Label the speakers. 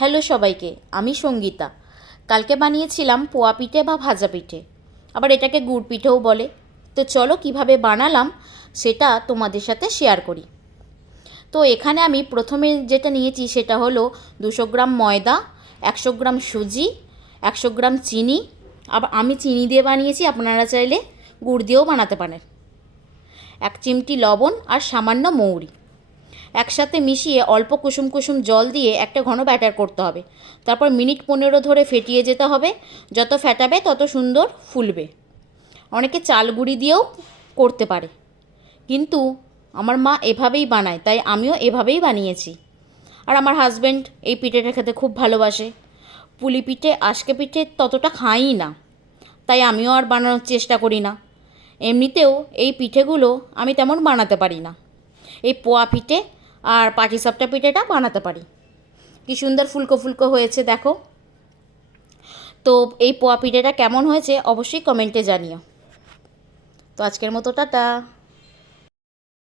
Speaker 1: Hello সবাইকে, আমি সঙ্গীতা। কালকে বানিয়েছিলাম পোয়া পিঠে বা ভাজা পিঠে। আবার এটাকে গুড় পিঠেও বলে। তো চলো কীভাবে বানালাম সেটা তোমাদের সাথে শেয়ার করি। তো এখানে আমি প্রথমে যেটা নিয়েছি সেটা হলো দুশো গ্রাম ময়দা, একশো গ্রাম সুজি, একশো গ্রাম চিনি। আবার আমি চিনি দিয়ে বানিয়েছি, আপনারা চাইলে গুড় দিয়েও বানাতে পারেন। এক চিমটি লবণ আর সামান্য মৌরি। একসাথে মিশিয়ে অল্প কুসুম কুসুম জল দিয়ে একটা ঘন ব্যাটার করতে হবে। তারপর মিনিট পনেরো ধরে ফেটিয়ে যেতে হবে। যত ফেটাবে তত সুন্দর ফুলবে। অনেকে চাল গুঁড়ি দিয়েও করতে পারে। কিন্তু আমার মা এভাবেই বানায়, তাই আমিও এভাবেই বানিয়েছি। আর আমার হাজব্যান্ড এই পিঠেটা খেতে খুব ভালোবাসে। পুলি পিঠে আজকে পিঠে ততটা খাই না, তাই আমিও আর বানানোর চেষ্টা করি না। এমনিতেও এই পিঠেগুলো আমি তেমন বানাতে পারি না। এই পোয়া পিঠে আর পাটিসাপটা পিঠেটা বানাতে পারি। কি সুন্দর ফুলকো ফুলকো হয়েছে, দেখো। তো এই পোয়া পিঠেটা কেমন হয়েছে অবশ্যই কমেন্টে জানিও। তো আজকের মতো, টাটা।